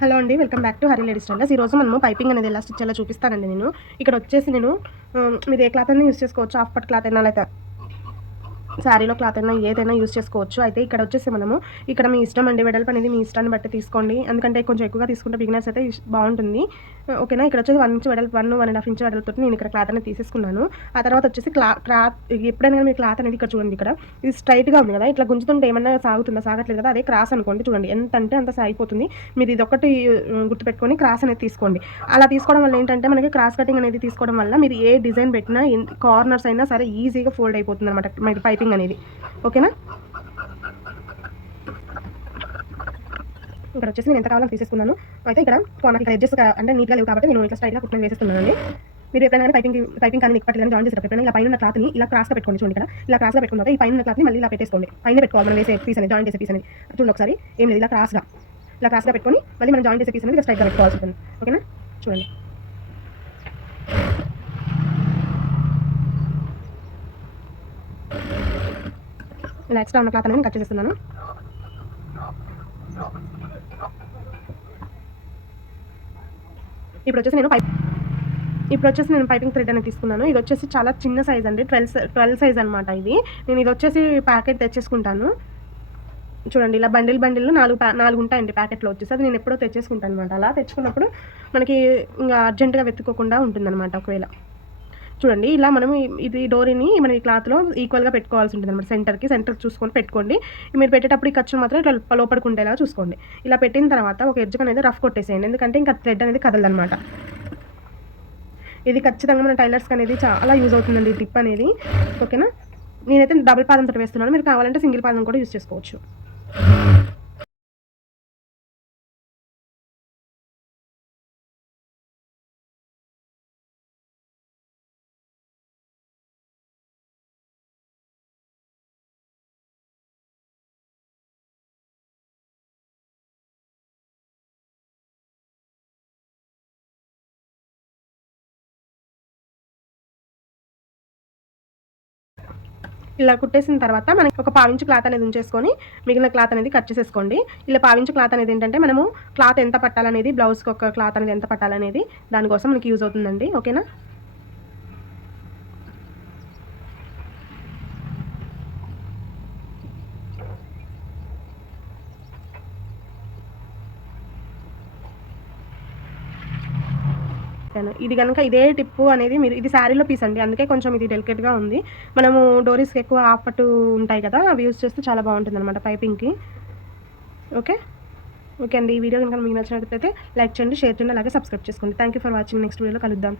Hello అండి, welcome back to Hari ladies stylers. ఈరోజు మనము పైపింగ్ అనేది ఎలా స్టిచ్ చేయాలో చూపిస్తానండి. ఇక్కడ వచ్చేసి మీరు ఏ క్లాత్ అయినా యూస్ చేసుకోవచ్చు. హాఫ్ పట్ క్లాత్ అయినా లేకపోతే శారీలో క్లాత్ అయినా ఏదైనా యూస్ చేసుకోవచ్చు. అయితే ఇక్కడ వచ్చేసి ఇక్కడ మీ ఇష్టం అండి, వెడల్పు అనేది మీ ఇష్టాన్ని బట్టి తీసుకోండి. ఎందుకంటే కొంచెం ఎక్కువగా తీసుకుంటే బిగినర్స్ అయితే బాగుంటుంది. ఓకేనా. ఇక్కడ వచ్చేసి 1 ఇంచ్ వెడల్పు, 1.5 ఇంచ్ వెడల్పుతో నేను ఇక్కడ క్లాత్ అనేది తీసేసుకున్నాను. ఆ తర్వాత వచ్చేసి క్లాత్ ఎప్పుడైనా మీ క్లాత్ అనేది ఇక్కడ చూడండి, ఇక్కడ ఇది స్ట్రైట్గా ఉంది కదా, ఇట్లా గుంజుతుంటే ఏమన్నా సాగుతుందా? సాగట్లేదు కదా, అదే క్రాస్ అనుకోండి. చూడండి ఎంత అంటే అంత సాగిపోతుంది. మీరు ఇది ఒకటి గుర్తుపెట్టుకొని క్రాస్ అనేది తీసుకోండి. అలా తీసుకోవడం వల్ల ఏంటంటే మనకి క్రాస్ కటింగ్ అనేది తీసుకోవడం వల్ల మీరు ఏ డిజైన్ పెట్టినా కార్నర్స్ అయినా సరే ఈజీగా ఫోల్డ్ అయిపోతుంది అనమాట మనకి పైపింగ్ అనేది. ఓకేనా. ఇక్కడ వచ్చేసి నేను ఎంత కావాలో తీసేసుకున్నాను. అయితే ఇక్కడ నాకు ఎడ్జెస్ అంటే నీట్గా లేవు కాబట్టి నేను ఇట్లా స్ట్రైట్గా కుట్టిన వేసేస్తున్నాను. మీరు ఎప్పుడైనా పైపింగ్ కానీ నిక్కపట్లని జాయిన్ చేసేటప్పుడు ఎప్పుడైనా ఇలా పైన క్లాత్ని ఇలా క్రాస్గా పెట్టుకోండి. చూడండి, ఇక్కడ ఇలా క్రాస్గా పెట్టుకున్నాక ఈ పైన క్లాత్ని మళ్ళీ ఇలా పెట్టేసుకోండి. పైన పెట్టుకోవాలి మనం వేసే పీస్ అనేది, జాయిన్ చేసే పీస్ అనేది. చూడండి ఒకసారి, ఏం లేదు, ఇలా క్రాస్గా పెట్టుకొని మళ్ళీ మనం జాయిన్ చేసే పీస్ అనేది స్ట్రైట్గా పెట్టుకోవాల్సి ఉంటుంది. ఓకేనా. చూడండి, ఇలా ఎక్స్ట్రా ఉన్న క్లాత్ అనేది కట్ చేస్తున్నాను. ఇప్పుడు వచ్చేసి నేను పైపింగ్ థ్రెడ్ అనేది తీసుకున్నాను. ఇది వచ్చేసి చాలా చిన్న సైజ్ అండి, 12 సైజ్ అనమాట. నేను ఇది వచ్చేసి ప్యాకెట్ తెచ్చేసుకుంటాను. చూడండి, ఇలా బండిల్ 4 ఉంటాయండి ప్యాకెట్లో వచ్చేసి. అది నేను ఎప్పుడో తెచ్చేసుకుంటాను అనమాట. అలా తెచ్చుకున్నప్పుడు మనకి ఇంకా అర్జెంటుగా వెతుక్కోకుండా ఉంటుందన్నమాట. ఒకవేళ చూడండి, ఇలా మనం ఇది డోరీని మనం ఈ క్లాత్లో ఈక్వల్గా పెట్టుకోవాల్సి ఉంటుంది అనమాట. సెంటర్ చూసుకొని పెట్టుకోండి. మీరు పెట్టేటప్పుడు ఈ ఖర్చును మాత్రం ఇట్లా లోపడుకుంటేలా చూసుకోండి. ఇలా పెట్టిన తర్వాత ఒక ఎడ్జ్ అనేది రఫ్ కొట్టేసేయండి, ఎందుకంటే ఇంకా థ్రెడ్ అనేది కదలదనమాట. ఇది ఖచ్చితంగా మన టైలర్స్కి అనేది చాలా యూజ్ అవుతుందండి ఈ టిప్ అనేది. ఓకేనా. నేనైతే డబుల్ పాదంతో వేస్తున్నాను, మీరు కావాలంటే సింగిల్ పాదం కూడా యూజ్ చేసుకోవచ్చు. ఇలా కుట్టేసిన తర్వాత మనకి ఒక 1/4 ఇంచ్ క్లాత్ అనేది ఉంచేసుకొని మిగిలిన క్లాత్ అనేది కట్ చేసేసుకోండి. ఇలా 1/4 ఇంచ్ క్లాత్ అనేది ఏంటంటే మనము క్లాత్ ఎంత పట్టాలనేది, బ్లౌజ్కి ఒక క్లాత్ అనేది ఎంత పట్టాలనేది దానికోసం మనకి యూజ్ అవుతుందండి. ఓకేనా. ఇది కనుక ఇదే టిప్పు అనేది మీరు, ఇది శారీలో పీస్ అండి, అందుకే కొంచెం ఇది డెలికేట్గా ఉంది. మనము డోరీస్కి ఎక్కువ హాఫ్ పట్టు ఉంటాయి కదా, అవి యూజ్ చేస్తే చాలా బాగుంటుంది అనమాట పైపింగ్కి. ఓకే అండి. ఈ వీడియో కనుక మీకు నచ్చినట్లయితే లైక్ చేయండి, షేర్ చేయండి, అలాగే సబ్స్క్రైబ్ చేసుకోండి. Thank you for watching. Next వీడియోలో కలుద్దాం.